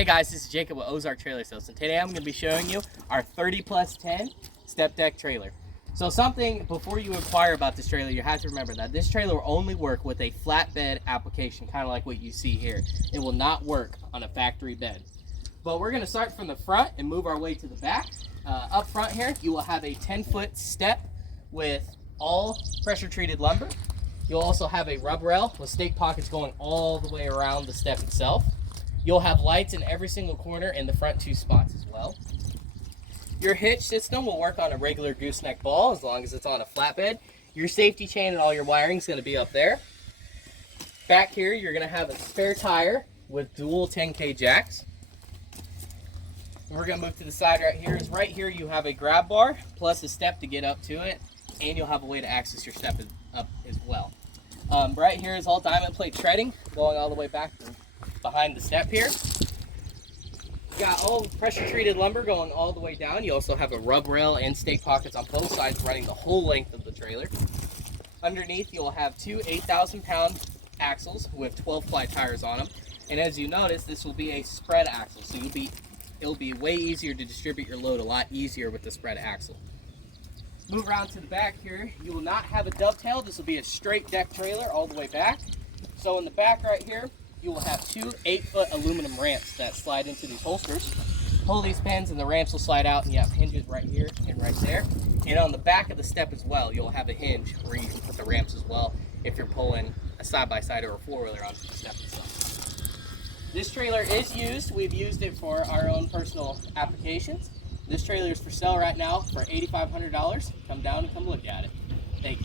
Hey guys, this is Jacob with Ozark Trailers, and today I'm going to be showing you our 30+10 step deck trailer. So something before you inquire about this trailer, you have to remember that this trailer will only work with a flatbed application, kind of like what you see here. It will not work on a factory bed. But we're going to start from the front and move our way to the back. Up front here, you will have a 10-foot step with all pressure treated lumber. You'll also have a rub rail with stake pockets going all the way around the step itself. You'll have lights in every single corner in the front 2 spots as well. Your hitch system will work on a regular gooseneck ball as long as it's on a flatbed. Your safety chain and all your wiring is going to be up there. Back here, you're going to have a spare tire with dual 10K jacks. And we're going to move to the side right here. Right here you have a grab bar plus a step to get up to it, and you'll have a way to access your step up as well. Right here is all diamond plate treading going all the way back to behind the step here. You got all pressure treated lumber going all the way down. You also have a rub rail and stake pockets on both sides running the whole length of the trailer. Underneath you'll have 2 8,000-pound axles with 12-ply tires on them. And as you notice, this will be a spread axle, so it'll be way easier to distribute your load, a lot easier with the spread axle. Move around to the back here. You will not have a dovetail. This will be a straight deck trailer all the way back. So in the back right here, you will have 2 8-foot aluminum ramps that slide into these holsters. Pull these pins and the ramps will slide out, and you have hinges right here and right there. And on the back of the step as well, you'll have a hinge where you can put the ramps as well if you're pulling a side-by-side or a four-wheeler onto the step itself. This trailer is used. We've used it for our own personal applications. This trailer is for sale right now for $8,500. Come down and come look at it.